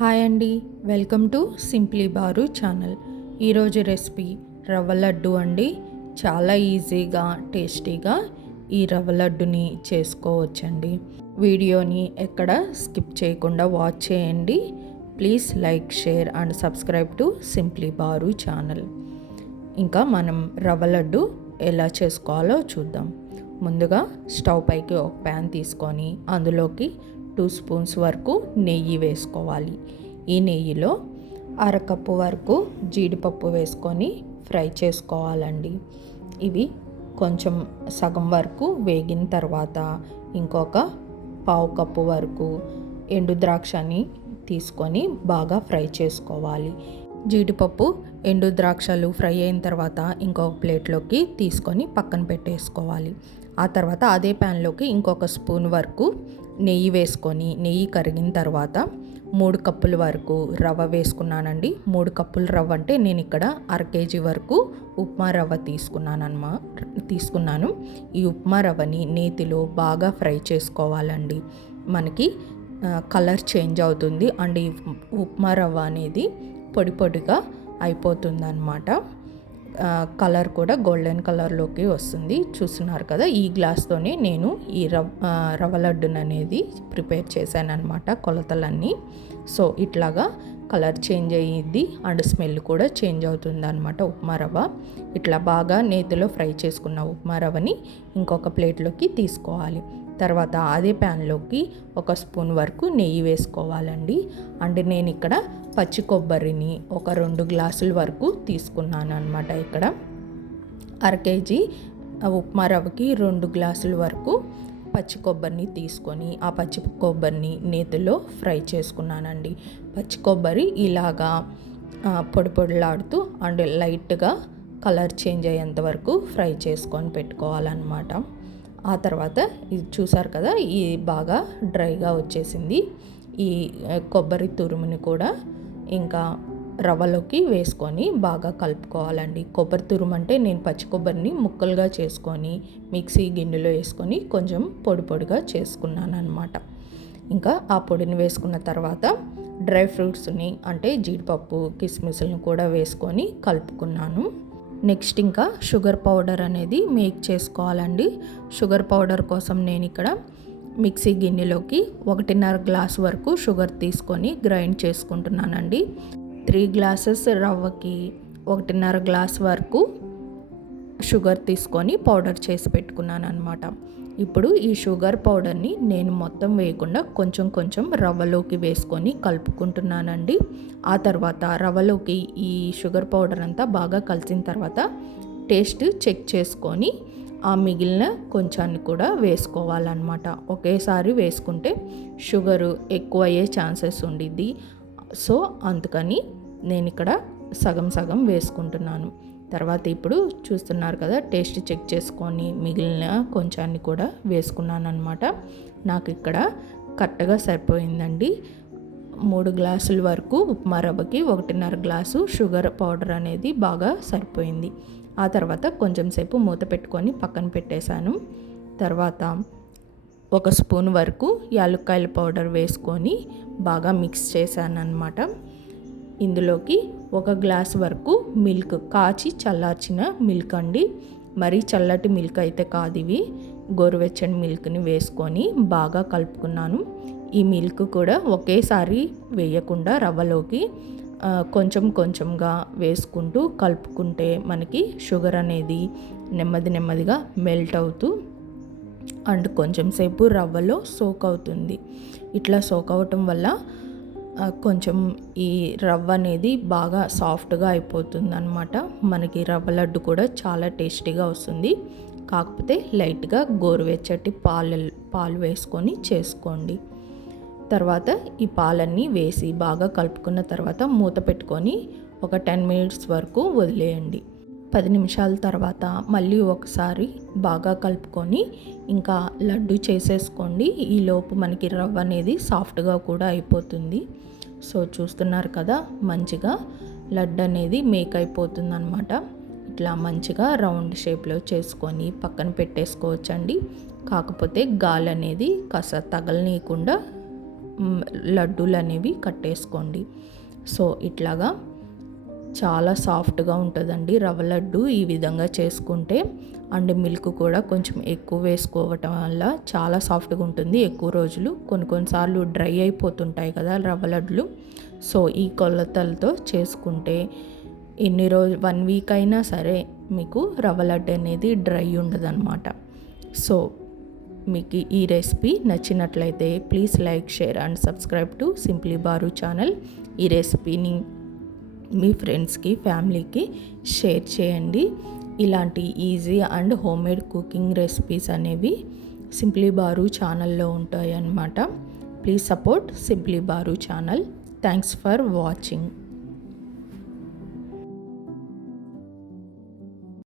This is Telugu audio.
హాయ్ అండి, welcome to simply bar channel. ఈరోజు రెసిపీ రవ్వ లడ్డు అండి. చాలా ఈజీగా టేస్టీగా ఈ రవ్వ లడ్డుని చేసుకోవచ్చండి. వీడియోని ఎక్కడ స్కిప్ చేయకుండా వాచ్ చేయండి. Please like, share and subscribe to simply bar channel. ఇంకా మనం రవ్వ లడ్డు ఎలా చేసుకోవాలో చూద్దాం. ముందుగా స్టవ్ పైకి ఒక ప్యాన్ తీసుకొని అందులోకి 2 స్పూన్స్ వరకు నెయ్యి వేసుకోవాలి. ఈ నెయ్యిలో అరకప్పు వరకు జీడిపప్పు వేసుకొని ఫ్రై చేసుకోవాలండి. ఇవి కొంచెం సగం వరకు వేగిన తర్వాత ఇంకొక పావు కప్పు వరకు ఎండు ద్రాక్షని తీసుకొని బాగా ఫ్రై చేసుకోవాలి. జీడిపప్పు, ఎండు ద్రాక్షలు ఫ్రై అయిన తర్వాత ఇంకొక ప్లేట్లోకి తీసుకొని పక్కన పెట్టేసుకోవాలి. ఆ తర్వాత అదే ప్యాన్లోకి ఇంకొక స్పూన్ వరకు నెయ్యి వేసుకొని నెయ్యి కరిగిన తర్వాత 3 కప్పుల వరకు రవ్వ వేసుకున్నానండి. 3 కప్పుల రవ్వ అంటే నేను ఇక్కడ 1/2 కేజీ వరకు ఉప్మా రవ్వ తీసుకున్నాను. ఈ ఉప్మా రవ్వని నేతిలో బాగా ఫ్రై చేసుకోవాలండి. మనకి కలర్ చేంజ్ అవుతుంది అండ్ ఈ ఉప్మా రవ్వ అనేది పొడి పొడిగా అయిపోతుంది అన్నమాట. కలర్ కూడా గోల్డెన్ కలర్లోకి వస్తుంది. చూస్తున్నారు కదా, ఈ గ్లాస్తోనే నేను ఈ రవ్వ లడ్డును అనేది ప్రిపేర్ చేశాను అనమాట, కొలతలన్నీ. సో ఇట్లాగా కలర్ చేంజ్ అయ్యిద్ది అండ్ స్మెల్ కూడా చేంజ్ అవుతుంది అనమాట ఉప్మా రవ్వ. ఇట్లా బాగా నేతిలో ఫ్రై చేసుకున్న ఉప్మా రవ్వని ఇంకొక ప్లేట్లోకి తీసుకోవాలి. తర్వాత అదే ప్యాన్లోకి 1 స్పూన్ వరకు నెయ్యి వేసుకోవాలండి. అండ్ నేను ఇక్కడ పచ్చి కొబ్బరిని ఒక 2 గ్లాసుల వరకు తీసుకున్నాను అనమాట. ఇక్కడ 1/2 కేజీ ఉప్మా రవ్వకి 2 గ్లాసుల వరకు పచ్చి కొబ్బరిని తీసుకొని ఆ పచ్చి కొబ్బరిని నేతిలో ఫ్రై చేసుకున్నానండి. పచ్చి కొబ్బరి ఇలాగా పొడి పొడిలాడుతూ అండ్ లైట్గా కలర్ చేంజ్ అయ్యేంత వరకు ఫ్రై చేసుకొని పెట్టుకోవాలన్నమాట. ఆ తర్వాత ఇది చూసారు కదా, ఇది బాగా డ్రైగా వచ్చేసింది. ఈ కొబ్బరి తురుముని కూడా ఇంకా రవ్వలోకి వేసుకొని బాగా కలుపుకోవాలండి. కొబ్బరి తురుము అంటే నేను పచ్చి కొబ్బరిని ముక్కలుగా చేసుకొని మిక్సీ గిన్నెలో వేసుకొని కొంచెం పొడి పొడిగా చేసుకున్నాను అనమాట. ఇంకా ఆ పొడిని వేసుకున్న తర్వాత డ్రై ఫ్రూట్స్ని అంటే జీడిపప్పు, కిస్మిస్లను కూడా వేసుకొని కలుపుకున్నాను. నెక్స్ట్ ఇంకా షుగర్ పౌడర్ అనేది మేక్ చేసుకోవాలండి. షుగర్ పౌడర్ కోసం నేను ఇక్కడ మిక్సీ గిన్నెలోకి 1.5 గ్లాస్ వరకు షుగర్ తీసుకొని గ్రైండ్ చేసుకుంటున్నానండి. 3 గ్లాసెస్ రవ్వకి 1.5 గ్లాస్ వరకు షుగర్ తీసుకొని పౌడర్ చేసి పెట్టుకున్నాను అనమాట. ఇప్పుడు ఈ షుగర్ పౌడర్ని నేను మొత్తం వేయకుండా కొంచెం కొంచెం రవ్వలోకి వేసుకొని కలుపుకుంటున్నానండి. ఆ తర్వాత రవ్వలోకి ఈ షుగర్ పౌడర్ అంతా బాగా కలిసిన తర్వాత టేస్ట్ చెక్ చేసుకొని ఆ మిగిలిన కొంచెాన్ని కూడా వేసుకోవాలన్నమాట. ఒకేసారి వేసుకుంటే షుగరు ఎక్కువ అయ్యే ఛాన్సెస్ ఉండిద్ది. సో అందుకని నేను ఇక్కడ సగం సగం వేసుకుంటున్నాను. తర్వాత ఇప్పుడు చూస్తున్నారు కదా, టేస్ట్ చెక్ చేసుకొని మిగిలిన కొంచెాన్ని కూడా వేసుకున్నాను అనమాట. నాకు ఇక్కడ కరెక్ట్గా సరిపోయిందండి. 3 గ్లాసుల వరకు ఉప్మా రవ్వకి 1.5 గ్లాసు షుగర్ పౌడర్ అనేది బాగా సరిపోయింది. ఆ తర్వాత కొంచెం సేపు మూత పెట్టుకొని పక్కన పెట్టేశాను. తర్వాత 1 స్పూన్ వరకు యాలక్కాయల పౌడర్ వేసుకొని బాగా మిక్స్ చేశాను అనమాట. ఇందులోకి 1 గ్లాస్ వరకు మిల్క్, కాచి చల్లార్చిన మిల్క్ అండి. మరీ చల్లటి మిల్క్ అయితే కాదు, ఇవి గోరువెచ్చని మిల్క్ని వేసుకొని బాగా కలుపుకున్నాను. ఈ మిల్క్ కూడా ఒకేసారి వేయకుండా రవ్వలోకి కొంచెం కొంచెంగా వేసుకుంటూ కలుపుకుంటే మనకి షుగర్ అనేది నెమ్మదిగా మెల్ట్ అవుతూ అండ్ కొంచెం సేపు రవ్వలో సోక్ అవుతుంది. ఇట్లా సోక్ అవటం వల్ల కొంచెం ఈ రవ్వ అనేది బాగా సాఫ్ట్గా అయిపోతుంది అనమాట. మనకి రవ్వ లడ్డు కూడా చాలా టేస్టీగా వస్తుంది. కాకపోతే లైట్గా గోరువెచ్చటి పాలు వేసుకొని చేసుకోండి. తర్వాత ఈ పాలన్నీ వేసి బాగా కలుపుకున్న తర్వాత మూత పెట్టుకొని ఒక 10 మినిట్స్ వరకు వదిలేయండి. 10 నిమిషాల తర్వాత మళ్ళీ ఒకసారి బాగా కలుపుకొని ఇంకా లడ్డు చేసేసుకోండి. ఈలోపు మనకి రవ్వ అనేది సాఫ్ట్గా కూడా అయిపోతుంది. సో చూస్తున్నారు కదా, మంచిగా లడ్డు అనేది మేక్ అయిపోతుంది అనమాట. ఇట్లా మంచిగా రౌండ్ షేప్లో చేసుకొని పక్కన పెట్టేసుకోవచ్చండి. కాకపోతే గాలి అనేది కాస్త తగలనీయకుండా లడ్డూలు అనేవి కట్టేసుకోండి. సో ఇట్లాగా చాలా సాఫ్ట్గా ఉంటుందండి రవ్వ లడ్డు ఈ విధంగా చేసుకుంటే. అండ్ మిల్క్ కూడా కొంచెం ఎక్కువ వేసుకోవటం వల్ల చాలా సాఫ్ట్గా ఉంటుంది ఎక్కువ రోజులు. కొన్నిసార్లు డ్రై అయిపోతుంటాయి కదా రవ్వ లడ్డులు. సో ఈ కొలతలతో చేసుకుంటే 1 వీక్ అయినా సరే మీకు రవ్వ లడ్డు అనేది డ్రై ఉండదన్నమాట. సో మీకు ఈ రెసిపీ నచ్చినట్లయితే please like, share and subscribe to simply bar channel. ఈ రెసిపీని మీ ఫ్రెండ్స్కి, ఫ్యామిలీకి షేర్ చేయండి. ఇలాంటి easy and homemade cooking recipes అనేవి సింప్లీ బారు ఛానల్లో ఉంటాయి అన్నమాట. Please support simply bar channel. Thanks for watching.